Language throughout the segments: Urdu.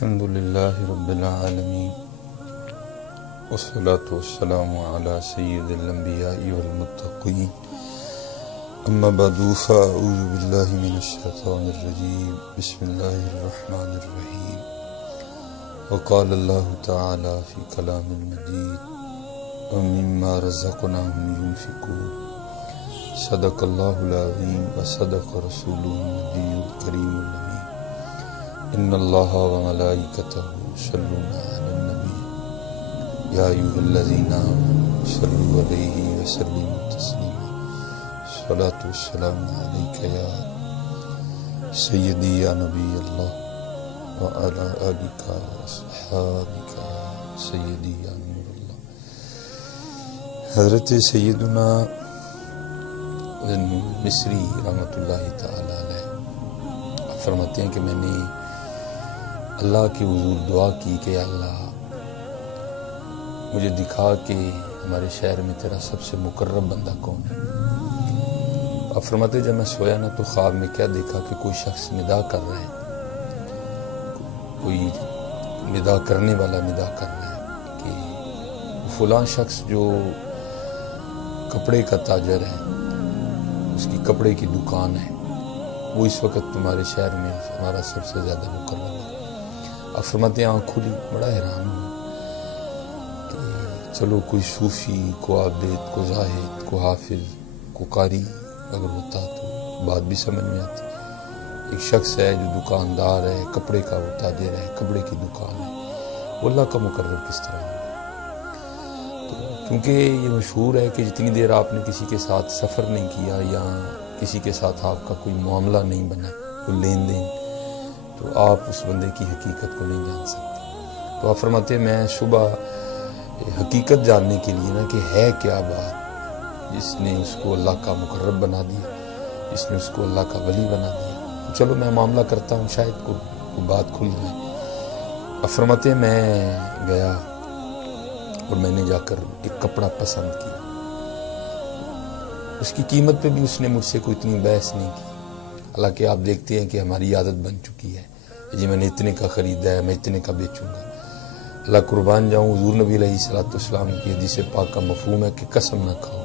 الحمد للہ رب العالمین والصلاة والسلام علی سید الانبیاء والمتقین اما بعد فاعوذ باللہ من الشیطان الرجیم بسم اللہ الرحمن الرحیم وقال اللہ تعالی فی کلام المجید ومما رزقناہم ينفقون صدق اللہ العظیم وصدق رسولہ النبی الکریم الامین ان اللہ وملائکتہ یصلون علی النبی یا ایھا الذین آمنوا صلوا علیہ وسلموا تسلیما الصلاۃ والسلام علیک یا سیدی یا نبی اللہ وعلی آلک واصحابک یا سیدی یا نور اللہ۔ حضرت سیدنا مصری رحمۃ اللہ تعالی علیہ فرماتے ہیں کہ میں نے اللہ کے حضور دعا کی کہ اللہ مجھے دکھا کہ ہمارے شہر میں تیرا سب سے مقرب بندہ کون ہے۔ آپ فرماتے جب میں سویا نا تو خواب میں کیا دیکھا کہ کوئی شخص ندا کر رہا ہے، کوئی ندا کرنے والا ندا کر رہا ہے کہ فلاں شخص جو کپڑے کا تاجر ہے، اس کی کپڑے کی دکان ہے، وہ اس وقت تمہارے شہر میں ہمارا سب سے زیادہ مقرب ہے۔ اب فرماتے ہیں آنکھ کھلی، بڑا حیران ہوں کہ چلو کوئی صوفی، کو عابد، کو زاہد، کو حافظ، کو قاری اگر ہوتا تو بات بھی سمجھ میں آتی۔ ایک شخص ہے جو دکاندار ہے، کپڑے کا وہ تاجر ہے، کپڑے کی دکان ہے، وہ اللہ کا مقرب کس طرح ہے؟ تو کیونکہ یہ مشہور ہے کہ جتنی دیر آپ نے کسی کے ساتھ سفر نہیں کیا یا کسی کے ساتھ آپ کا کوئی معاملہ نہیں بنا، کوئی لین دین، تو آپ اس بندے کی حقیقت کو نہیں جان سکتے۔ تو آپ فرماتے ہیں میں صبح حقیقت جاننے کے لیے نا کہ ہے کیا بات جس نے اس کو اللہ کا مقرب بنا دیا، جس نے اس کو اللہ کا ولی بنا دیا، چلو میں معاملہ کرتا ہوں، شاید کوئی بات کھل جائے۔ آپ فرماتے ہیں میں گیا اور میں نے جا کر ایک کپڑا پسند کیا، اس کی قیمت پہ بھی اس نے مجھ سے کوئی اتنی بحث نہیں کی، حالانکہ آپ دیکھتے ہیں کہ ہماری عادت بن چکی ہے جی میں نے اتنے کا خریدا ہے، میں اتنے کا بیچوں گا۔ اللہ قربان جاؤں، حضور نبی علیہ السلام کی حدیث پاک کا مفہوم ہے کہ قسم نہ کھاؤ،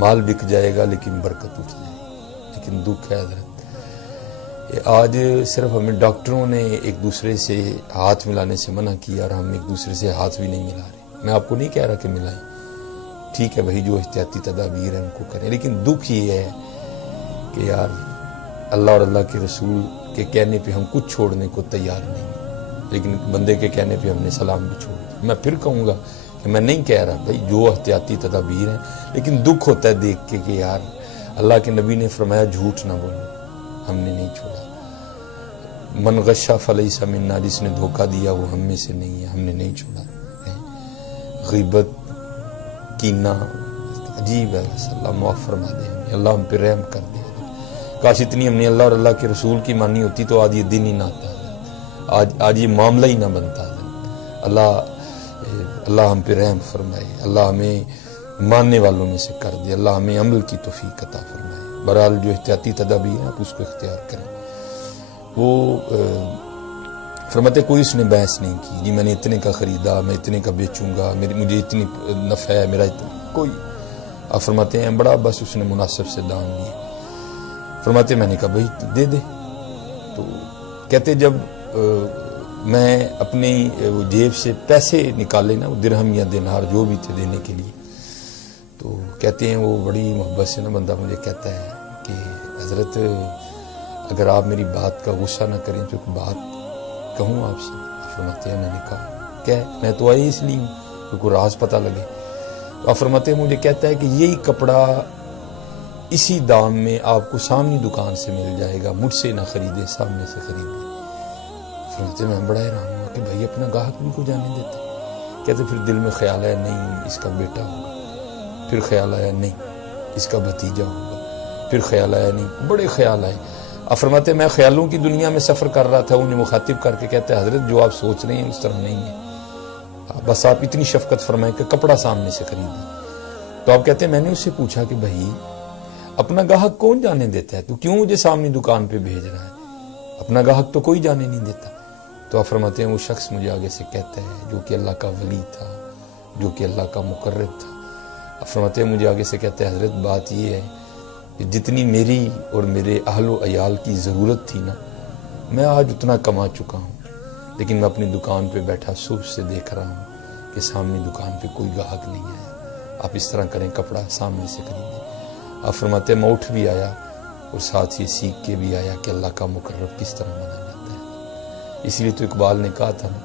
مال بک جائے گا لیکن برکت اٹھ جائے گی۔ لیکن دکھ ہے حضرت، آج صرف ہمیں ڈاکٹروں نے ایک دوسرے سے ہاتھ ملانے سے منع کیا اور ہم ایک دوسرے سے ہاتھ بھی نہیں ملا رہے۔ میں آپ کو نہیں کہہ رہا کہ ملائیں، ٹھیک ہے بھائی، جو احتیاطی تدابیر ہیں ان کو کریں، لیکن دکھ یہ ہے کہ یار اللہ اور اللہ کے رسول کے کہنے پہ ہم کچھ چھوڑنے کو تیار نہیں ہیں، لیکن بندے کے کہنے پہ ہم نے سلام بھی چھوڑ دیا۔ میں پھر کہوں گا کہ میں نہیں کہہ رہا بھائی جو احتیاطی تدابیر ہیں، لیکن دکھ ہوتا ہے دیکھ کے کہ یار اللہ کے نبی نے فرمایا جھوٹ نہ بولو، ہم نے نہیں چھوڑا۔ من غشا فلیس منا، جس نے دھوکہ دیا وہ ہم میں سے نہیں ہے، ہم نے نہیں چھوڑا۔ غیبت، کینہ، عجیب ہے، اللہ معاف فرما دے ہمیں، اللہ ہم پہ رحم کر دے۔ کاش اتنی ہم نے اللہ اور اللہ کے رسول کی مانی ہوتی تو آج یہ دن ہی نہ آتا، آج یہ معاملہ ہی نہ بنتا۔ اللہ ہم پہ رحم فرمائے، اللہ ہمیں ماننے والوں میں سے کر دے، اللہ ہمیں عمل کی توفیق عطا فرمائے۔ بہرحال جو احتیاطی تدابیر ہیں آپ اس کو اختیار کریں۔ وہ فرماتے کوئی اس نے بحث نہیں کی جی میں نے اتنے کا خریدا، میں اتنے کا بیچوں گا، مجھے اتنی نفع ہے، میرا اتنا کوئی۔ آپ فرماتے ہیں بڑا بس اس نے مناسب سے دام لیے۔ فرماتے میں نے کہا بھائی دے دے، تو کہتے جب میں اپنی جیب سے پیسے نکالے نا، درہم یا دینار جو بھی تھے دینے کے لیے، تو کہتے ہیں وہ بڑی محبت سے نا بندہ مجھے کہتا ہے کہ حضرت اگر آپ میری بات کا غصہ نہ کریں تو ایک بات کہوں آپ سے۔ فرماتے ہیں میں نے کہا کیا ہے؟ میں تو آئی اس لیے ہوں کہ کوئی راز پتہ لگے۔ تو فرماتے ہیں مجھے کہتا ہے کہ یہی کپڑا اسی دام میں آپ کو سامنے دکان سے مل جائے گا، مجھ سے نہ خریدے، سامنے سے خریدے۔ فرماتے میں بڑا حیران ہوں کہ بھائی اپنا گاہک بھی کو جانے دیتے۔ کہتے پھر دل میں خیال آیا نہیں اس کا بیٹا ہوگا، پھر خیال آیا نہیں اس کا بھتیجا ہوگا، پھر خیال آیا نہیں، بڑے خیال آئے۔ آپ فرماتے میں خیالوں کی دنیا میں سفر کر رہا تھا، انہیں مخاطب کر کے کہتے حضرت جو آپ سوچ رہے ہیں اس طرح نہیں ہے، بس آپ اتنی شفقت فرمائیں کہ کپڑا سامنے سے خریدیں۔ تو آپ کہتے ہیں میں نے اس سے پوچھا کہ بھائی اپنا گاہک کون جانے دیتا ہے، تو کیوں مجھے سامنے دکان پہ بھیج رہا ہے؟ اپنا گاہک تو کوئی جانے نہیں دیتا۔ تو آپ فرماتے ہیں وہ شخص مجھے آگے سے کہتا ہے جو کہ اللہ کا ولی تھا، جو کہ اللہ کا مقرب تھا، آپ فرماتے ہیں مجھے آگے سے کہتا ہے حضرت بات یہ ہے کہ جتنی میری اور میرے اہل و عیال کی ضرورت تھی نا، میں آج اتنا کما چکا ہوں، لیکن میں اپنی دکان پہ بیٹھا صبح سے دیکھ رہا ہوں کہ سامنے دکان پہ کوئی گاہک نہیں آیا۔ آپ اس طرح کریں، کپڑا سامنے سے خریدیں۔ آپ فرماتے ہیں میں اٹھ بھی آیا اور ساتھ ہی سیکھ کے بھی آیا کہ اللہ کا مقرب کس طرح مانا جاتا ہے۔ اس لیے تو اقبال نے کہا تھا نا،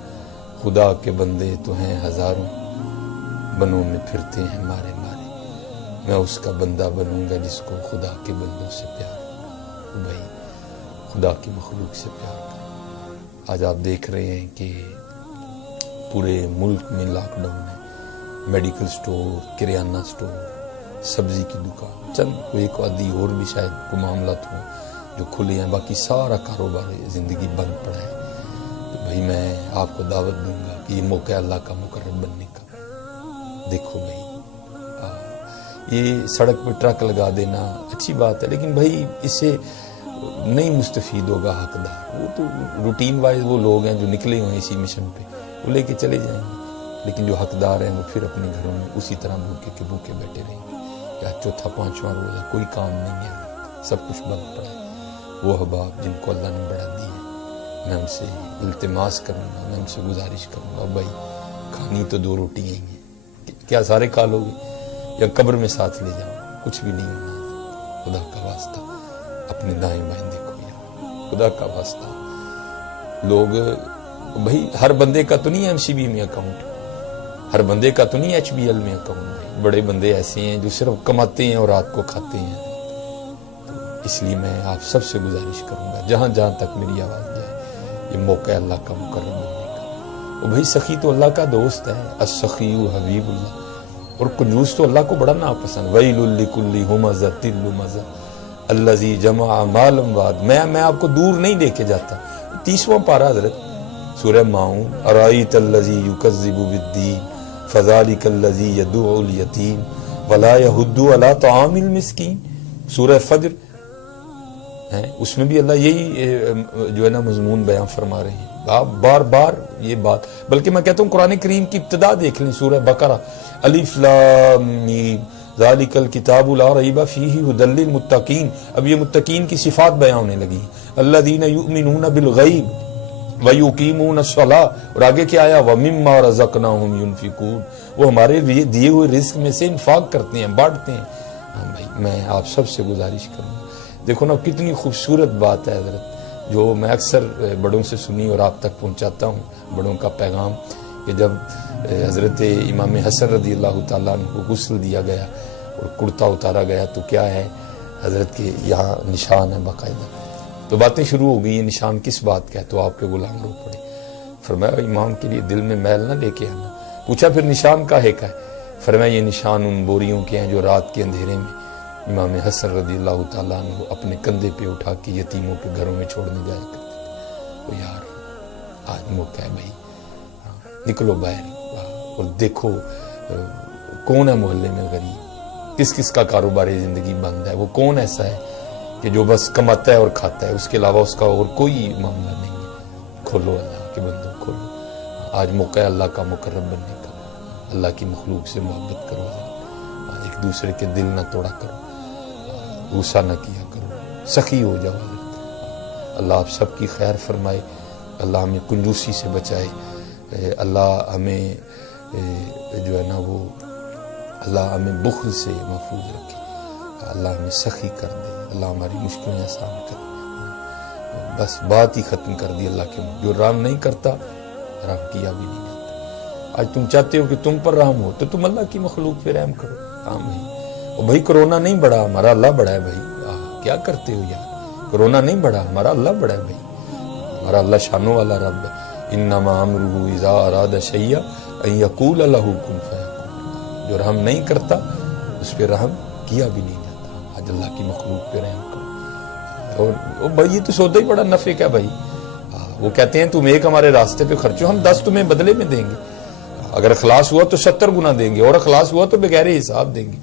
خدا کے بندے تو ہیں ہزاروں، بنوں میں پھرتے ہیں مارے مارے، میں اس کا بندہ بنوں گا جس کو خدا کے بندوں سے پیار ہو۔ بھائی خدا کی مخلوق سے پیار کریں۔ آج آپ دیکھ رہے ہیں کہ پورے ملک میں لاک ڈاؤن ہے، میڈیکل سٹور، کریانہ سٹور، سبزی کی دکان، چند ایک آدھی اور بھی شاید کوئی معاملات ہوں جو کھلے ہیں، باقی سارا کاروبار زندگی بند پڑا ہے۔ تو بھائی میں آپ کو دعوت دوں گا کہ یہ موقع اللہ کا مقرب بننے کا۔ دیکھو بھائی یہ سڑک پہ ٹرک لگا دینا اچھی بات ہے، لیکن بھائی اس سے نہیں مستفید ہوگا حقدار۔ وہ تو روٹین وائز وہ لوگ ہیں جو نکلے ہوئے ہیں اسی مشن پہ، وہ لے کے چلے جائیں گے، لیکن جو حقدار ہیں وہ پھر اپنے گھروں میں اسی طرح بھوکے کے بھوکے بیٹھے رہیں گے۔ یا چوتھا پانچواں روزہ کوئی کام نہیں ہے، سب کچھ بند پڑا ہے۔ وہ احباب جن کو اللہ نے بڑھا دی ہے، میں ان سے التماس کروں گا، میں ان سے گزارش کروں گا، بھائی کھانی تو 2 روٹیاں ہی ہیں، کیا سارے کھا لو گے یا قبر میں ساتھ لے جاؤ؟ کچھ بھی نہیں ہونا۔ خدا کا واسطہ اپنے دائیں بائیں دیکھو یار، خدا کا واسطہ۔ لوگ بھائی ہر بندے کا تو نہیں ایم سی بی میں اکاؤنٹ، ہر بندے کا تو نہیں ایچ بی ایل میں اکاؤنٹ۔ بڑے بندے ایسے ہیں جو صرف کماتے ہیں اور رات کو کھاتے ہیں۔ تو اس لیے میں آپ سب سے گزارش کروں گا، جہاں جہاں تک میری آواز جائے، یہ موقع اللہ کا مقرب بننے کا۔ اور بھائی سخی تو اللہ کا دوست ہے، السخی حبیب اللہ، اور کنجوس تو اللہ کو بڑا ناپسند۔ ویل لکل ہمزۃ لمزۃ الذی جمع مالا وعدہ۔ میں آپ کو دور نہیں لے کے جاتا۔ 30واں پارہ حضرت سورہ ماؤن، ارائیت الذی یکذب بالدین فذلک الذی یدعو الیتیم ولا یحض علی طعام المسکین، سورہ فجر ہے، اس میں بھی اللہ یہی جو ہے نا مضمون بیان فرما رہے ہیں۔ آپ بار بار یہ بات، بلکہ میں کہتا ہوں قرآن کریم کی ابتدا دیکھ لیں، سورہ بقرہ، الف لام میم ذالک الکتاب لا ریب فیہ ھدی للمتقین۔ اب یہ متقین کی صفات بیان ہونے لگی ہیں، الذین یؤمنون بالغیب وَيُقِيمُونَ الصَّلَاةَ، اور آگے کیا آیا، وَمِمَّا رَزَقْنَاهُمْ يُنْفِقُونَ، وہ ہمارے دیے ہوئے رزق میں سے انفاق کرتے ہیں، بانٹتے ہیں۔ ہاں بھائی میں آپ سب سے گزارش کروں گا، دیکھو نا کتنی خوبصورت بات ہے حضرت، جو میں اکثر بڑوں سے سنی اور آپ تک پہنچاتا ہوں، بڑوں کا پیغام، کہ جب حضرت امام حسن رضی اللہ تعالیٰ عنہ کو غسل دیا گیا اور کرتا اتارا گیا تو کیا ہے حضرت کے یہاں نشان ہے باقاعدہ۔ تو باتیں شروع ہو گئی، یہ نشان کس بات کا ہے؟ تو آپ کے غلام رو پڑے۔ فرمایا امام کے لیے دل میں میل نہ لے کے آنا۔ پوچھا پھر نشان کاہے کا ہے؟ فرمایا یہ نشان ان بوریوں کے ہیں جو رات کے اندھیرے میں امام حسن رضی اللہ تعالیٰ عنہ اپنے کندھے پہ اٹھا کے یتیموں کے گھروں میں چھوڑنے جایا کرتے تھے۔ تو یار آج موقع ہے بھائی، نکلو باہر اور دیکھو کون ہے محلے میں غریب، کس کس کا کاروباری زندگی بند ہے، وہ کون ایسا ہے کہ جو بس کماتا ہے اور کھاتا ہے، اس کے علاوہ اس کا اور کوئی معاملہ نہیں ہے۔ کھولو اللہ کے بندوں، کھولو، آج موقع ہے اللہ کا مقرب بننے کا۔ اللہ کی مخلوق سے محبت کرو، ایک دوسرے کے دل نہ توڑا کرو، غصہ نہ کیا کرو، سخی ہو جاؤ حضرت۔ اللہ آپ سب کی خیر فرمائے، اللہ ہمیں کنجوسی سے بچائے، اللہ ہمیں جو ہے نا وہ اللہ ہمیں بخل سے محفوظ رکھے، اللہ ہمیں سخی کر دے، اللہ ہماری مشکلیں آسان کر دے۔ بس بات ہی ختم کر دی اللہ کے منہ، جو رحم نہیں کرتا رحم کیا بھی نہیں جاتا۔ آج تم چاہتے ہو کہ تم پر رحم ہو تو تم اللہ کی مخلوق پہ رحم کرو۔ ہاں بھائی، اور بھائی کرونا نہیں بڑھا، ہمارا اللہ بڑا ہے بھائی، کیا کرتے ہو یار؟ کرونا نہیں بڑھا، ہمارا اللہ بڑا ہے بھائی، ہمارا اللہ شانوں والا رب ہے۔ انما امرہ اذا اراد شیئا ان یقول لہ کن فیکون، جو رحم نہیں کرتا اس پہ رحم کیا بھی نہیں جاتا۔ آج اللہ کی مخلوق پہ رحم کرو۔ اور بھائی یہ تو سودا ہی بڑا نفع کا بھائی، وہ کہتے ہیں تم ایک ہمارے راستے پہ خرچو، ہم 10 تمہیں بدلے میں دیں گے، اگر اخلاص ہوا تو 70 گنا دیں گے، اور اخلاص ہوا تو بغیر حساب دیں گے۔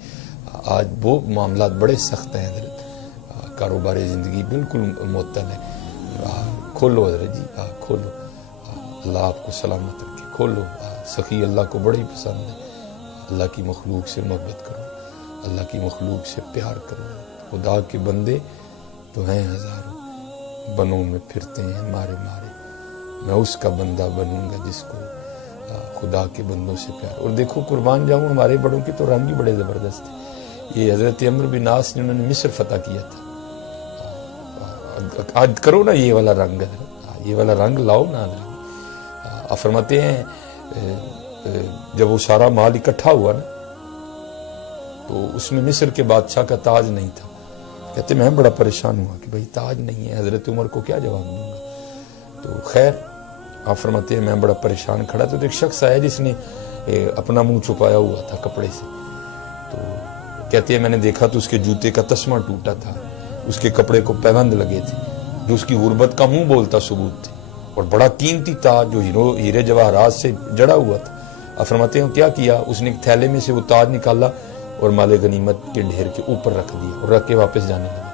آج وہ معاملات بڑے سخت ہیں حضرت، کاروباری زندگی بالکل معطل ہے۔ کھولو حضرت جی، کھولو، اللہ آپ کو سلامت رکھے. کھولو. سخی اللہ کو بڑی پسند ہے. اللہ کی مخلوق سے محبت کرو, اللہ کی مخلوق سے پیار کرو. خدا کے بندے تو ہیں ہزاروں, بنوں میں پھرتے ہیں مارے مارے. میں اس کا بندہ بنوں گا جس کو خدا کے بندوں سے پیار. اور دیکھو قربان جاؤں, ہمارے بڑوں کے تو رنگ ہی بڑے زبردست تھے. یہ حضرت عمرو بن عاص نے, انہوں نے مصر فتح کیا تھا. آج کرو نا یہ والا رنگ, یہ والا رنگ لاؤ نا. آپ فرماتے ہیں جب وہ سارا مال اکٹھا ہوا نا تو اس میں مصر کے بادشاہ کا تاج نہیں تھا. کہتے میں بڑا پریشان ہوا کہ بھئی تاج نہیں ہے, حضرت عمر کو کیا جواب دوں گا. تو خیر آپ فرماتے ہیں میں بڑا پریشان کھڑا. تو ایک شخص آیا جس نے اپنا منہ چھپایا ہوا تھا کپڑے سے. تو کہتے ہیں میں نے دیکھا تو اس کے جوتے کا تسمہ ٹوٹا تھا, اس کے کپڑے کو پیوند لگے تھے جو اس کی غربت کا منہ بولتا ثبوت تھے, اور بڑا قیمتی تاج جو ہیرے جواہرات سے جڑا ہوا تھا. آپ فرماتے ہیں کیا کیا, اس نے ایک تھیلے میں سے وہ تاج نکالا اور مال غنیمت کے ڈھیر کے اوپر رکھ دیا اور رکھ کے واپس جانے لگا.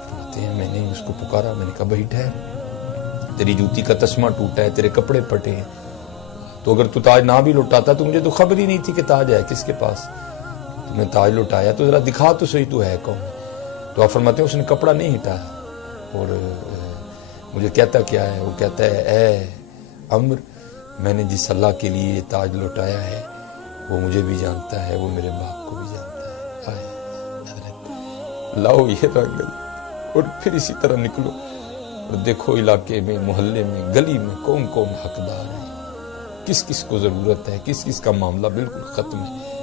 فرماتے ہیں میں نے اس کو پکارا, میں نے کہا بھائی ٹھہر, تیری جوتی کا تسمہ ٹوٹا ہے, تیرے کپڑے پھٹے ہیں, تو اگر تو تاج نہ بھی لوٹاتا تو مجھے تو خبر ہی نہیں تھی کہ تاج ہے کس کے پاس. تو میں تاج لوٹایا تو ذرا دکھا تو صحیح تو ہے کون. تو آپ فرماتے ہیں اس نے کپڑا نہیں ہٹایا اور مجھے کہتا کیا ہے, وہ کہتا ہے اے عمر, میں نے جس اللہ کے لیے یہ تاج لوٹایا ہے وہ مجھے بھی جانتا ہے, وہ میرے باپ کو بھی جانتا ہے. حضرت لاؤ یہ رنگ اور پھر اسی طرح نکلو اور دیکھو علاقے میں, محلے میں, گلی میں کون کون حقدار ہے, کس کس کو ضرورت ہے, کس کس کا معاملہ بالکل ختم ہے.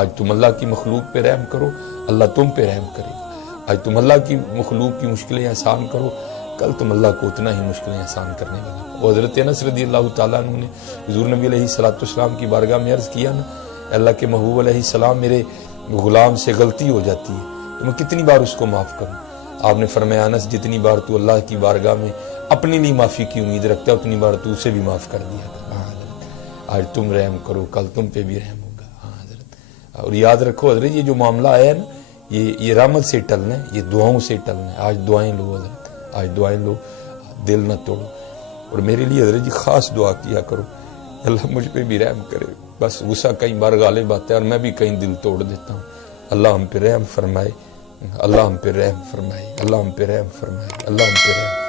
آج تم اللہ کی مخلوق پہ رحم کرو, اللہ تم پہ رحم کرے گا. آج تم اللہ کی مخلوق کی مشکلیں آسان کرو, کل تم اللہ کو اتنا ہی مشکلیں آسان کرنے والا. اور حضرت انس رضی اللہ تعالیٰ عنہ نے حضور نبی علیہ السلام کی بارگاہ میں عرض کیا نا, اللہ کے محبوب علیہ السلام میرے غلام سے غلطی ہو جاتی ہے تو میں کتنی بار اس کو معاف کروں. آپ نے فرمایا انس جتنی بار تو اللہ کی بارگاہ میں اپنے لیے معافی کی امید رکھتا ہے اتنی بار تو اسے بھی معاف کر دیا کر. ہاں حضرت آج تم رحم کرو, کل تم پہ بھی رحم ہوگا. ہاں حضرت, اور یاد رکھو حضرت یہ جو معاملہ آیا ہے نا یہ رحمت سے ٹلنا ہے, یہ دعاؤں سے ٹلنا ہے. آج دعائیں لو حضرت, آج دعائیں لو, دل نہ توڑو. اور میرے لیے حضرت جی خاص دعا کیا کرو, اللہ مجھ پہ بھی رحم کرے. بس غصہ کئی بار غالب آتا ہے اور میں بھی کہیں دل توڑ دیتا ہوں. اللہ ہم پہ رحم فرمائے, اللہ ہم پہ رحم فرمائے, اللہ ہم پہ رحم فرمائے, اللہ ہم پہ رحم